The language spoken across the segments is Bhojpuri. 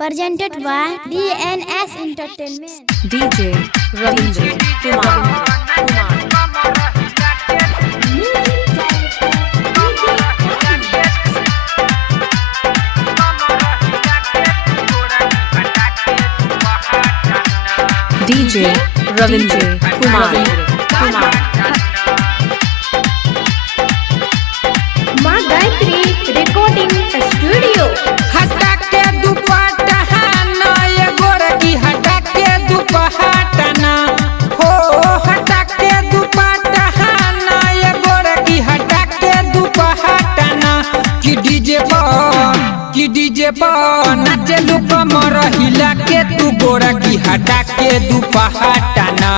presented by DNS Entertainment. DJ Ravindra Kumar. DJ Ravindra Kumar. माँ गायत्री रिकॉर्डिंग स्टूडियो। हटा के दुपट्टा ना ये गोरकी हटा के दुपट्टा ना हो हटा के दुपट्टा ना ये गोरकी हटा के दुपट्टा ना कि डीजे पर नाचे कमर हिला के तू गोरकी हटा के दुपट्टा ना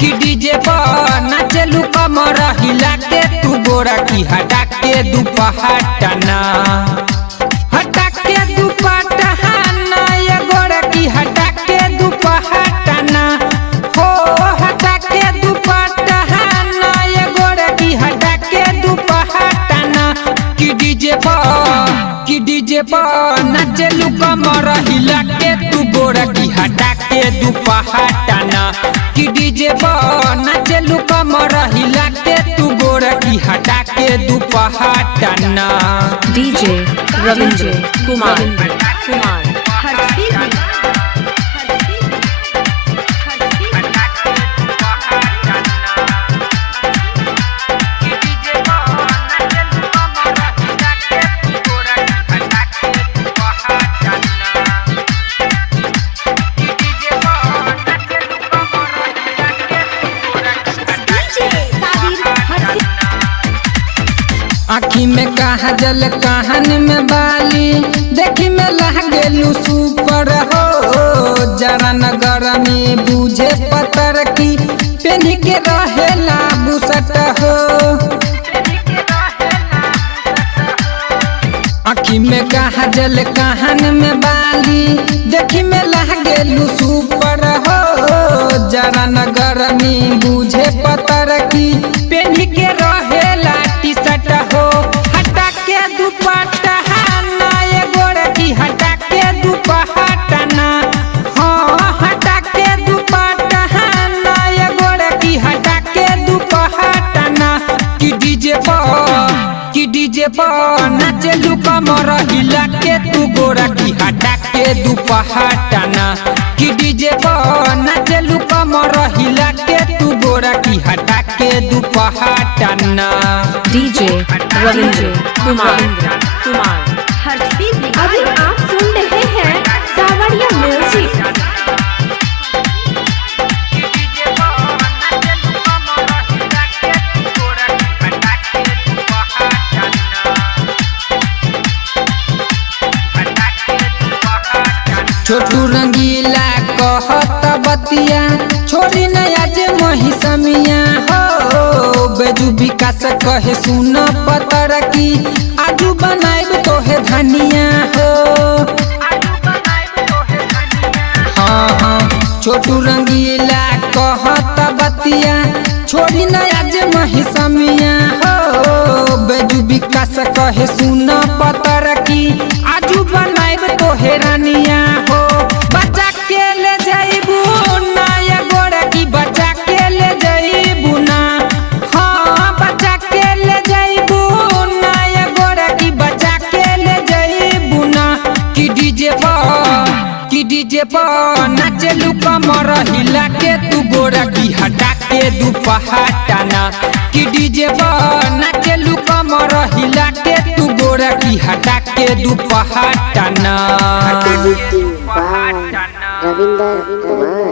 कि डीजे पर नाचे कमर हिला के तू गोरकी हटा के दुपट्टा ना हटा के दुपट्टा ना ये गोरकी हटा के दुपट्टा ना हो हटा के दुपट्टा ना ये गोरकी हटा के दुपट्टा ना कि डीजे पर नाचे कमर हिला के तू गोरकी हटा के दुपट्टा ना कि डीजे पर नाचे कमर हिला के तू गोरकी हटा के दुपट्टा ना। DJ Ravindra Kumar. आँखी में कहा जल कहन में बाली देखी में लागेलू सुपर हो जरा नगर में बूझे पतर की पेनी के रहेला बुसट हो। आँखी में कहा जल कहन में बाली देखी में लागेलू सुपर हो जरा नगर में बूझे पतर की पेनी के रहेला टी शर्ट हो। हटा के दुपट्टा ना ये गोरकी हटा के दुपट्टा ना हाँ हटा के दुपट्टा ना ये गोरकी हटा के दुपट्टा ना कि डीजे पर नाचे कमर हिला के तू गोरकी हटा के दुपट्टा ना कि डीजे पर नाचे कमर हिला के तू गोरकी हटा के दुपट्टा ना। DJ Ravindra Kumar. अभी आप सुन रहे हैं सावरिया म्यूजिक। छोटू रंगीला कहत बतिया छोड़ी नया जे महिसमिया हो बेजू विकास कहे सुन पतर की आजू बनाइब तोहे धनिया हो। हाँ छोटू रंगीला कहत बतिया छोड़ी नया जे महिसमिया हो बेजू विकास कहे सुन पतर की आजू बनाइब तोहे रानिया हो। बचा के ले जाइबू ना ये गोरकी बचा के ले जाइबू ना हाँ बचा के ले जाइबू ना ये गोरकी बचा के ले जाइबू ना कि डीजे पर नाचे कमर हिला के तू गोरकी हटा के दुपट्टा ना कि डीजे पर नाचे कमर हिला के तू गोरकी हटा के दुपट्टा ना। रविंद्र कुमार।